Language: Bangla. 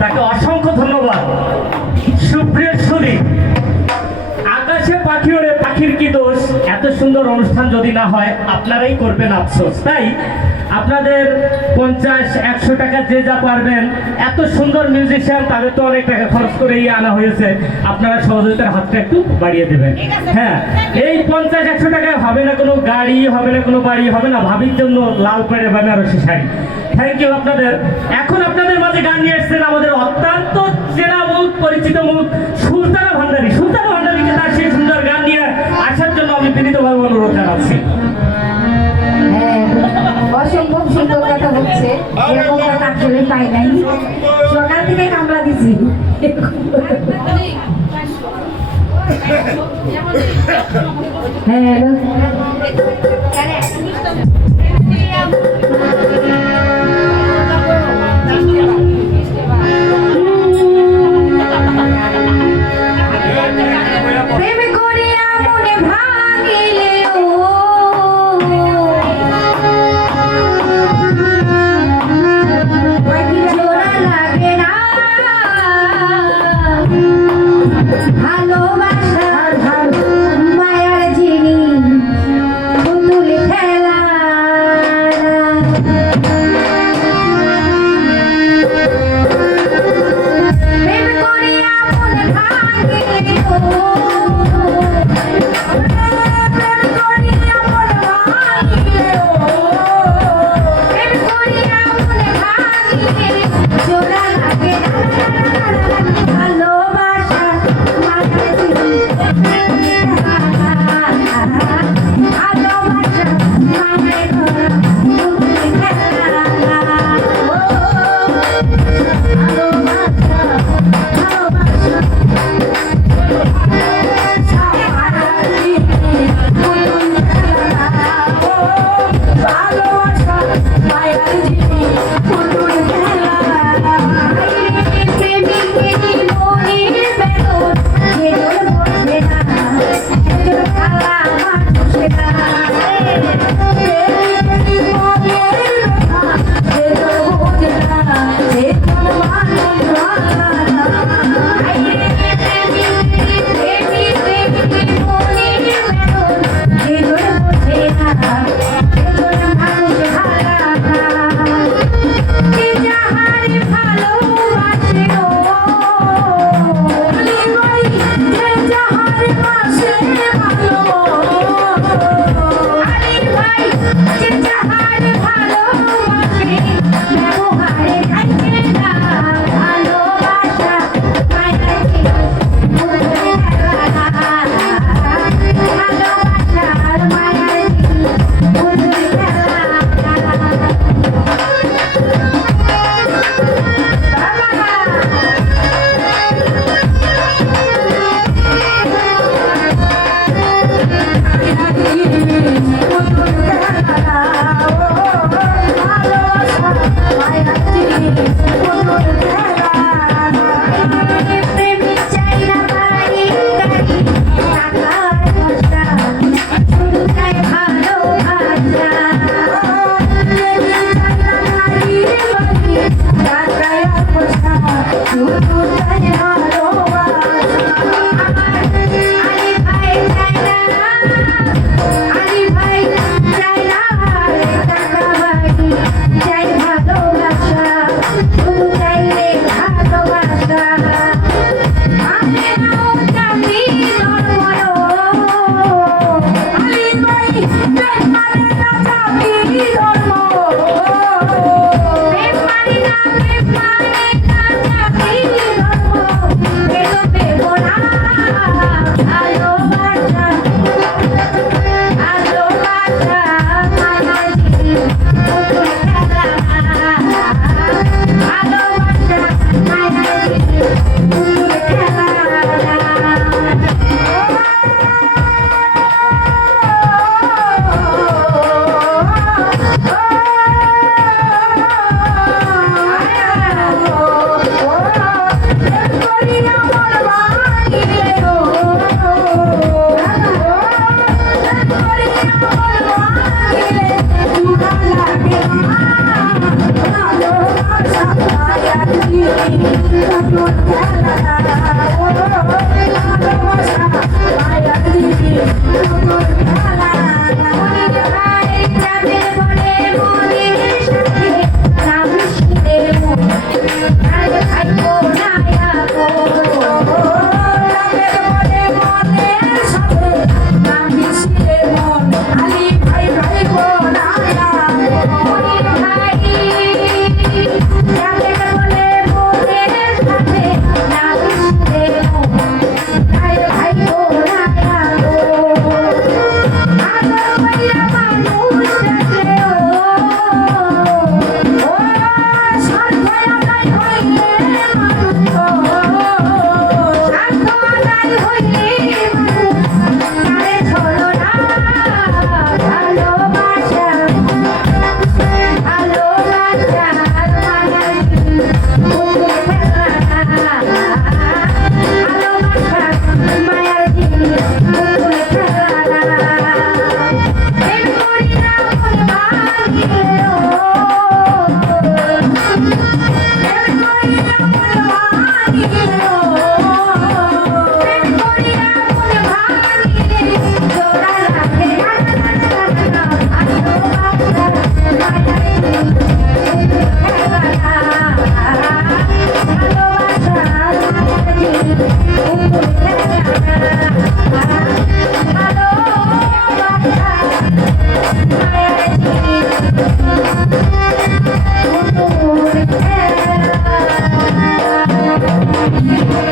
তাকে অসংখ্য ধন্যবাদ। সুপ্রিয় সুধী, আকাশে পাখি ওড়ে পাখির কি দোষ, এত সুন্দর অনুষ্ঠান যদি না হয় আপনারাই করবেন আফসোস। তাই আপনাদের 50-100 টাকা যে যা পারবেন, এত সুন্দর মিউজিশিয়ান, তাদের তো অনেক টাকা খরচ করেই আনা হয়েছে, আপনারা সহযোগিতার হাতটা একটু বাড়িয়ে দেবেন। হ্যাঁ, এই 50-100 টাকায় হবে না কোনো গাড়ি, হবে না কোনো বাড়ি, হবে না ভাবির জন্য লাল পেড়ে বেনারসি শাড়ি। থ্যাংক ইউ আপনাদের। এখন আপনাদের মাঝে গান নিয়ে এসছেন আমাদের অত্যন্ত চেনা মুখ, পরিচিত মুখ, সুলতানা ভান্ডারী। সুলতানা ভান্ডারীকে তার সেই সুন্দর গান নিয়ে আসার জন্য আমি বিনীতভাবে অনুরোধ জানাচ্ছি। হ্যাঁ, অসম্ভব সুন্দর কথা হচ্ছে, এরকম কথা আসলে পাই নাই। সকাল থেকে কামড়া দিছি। হ্যালো, প্রেম করিয়া মনে ভাঙিলে জোড়া লাগে না, ভালোবাসার মায়ার যিনি নতুন খেলা ও ভালোবাসা মায়া দিদি নতুন খেলা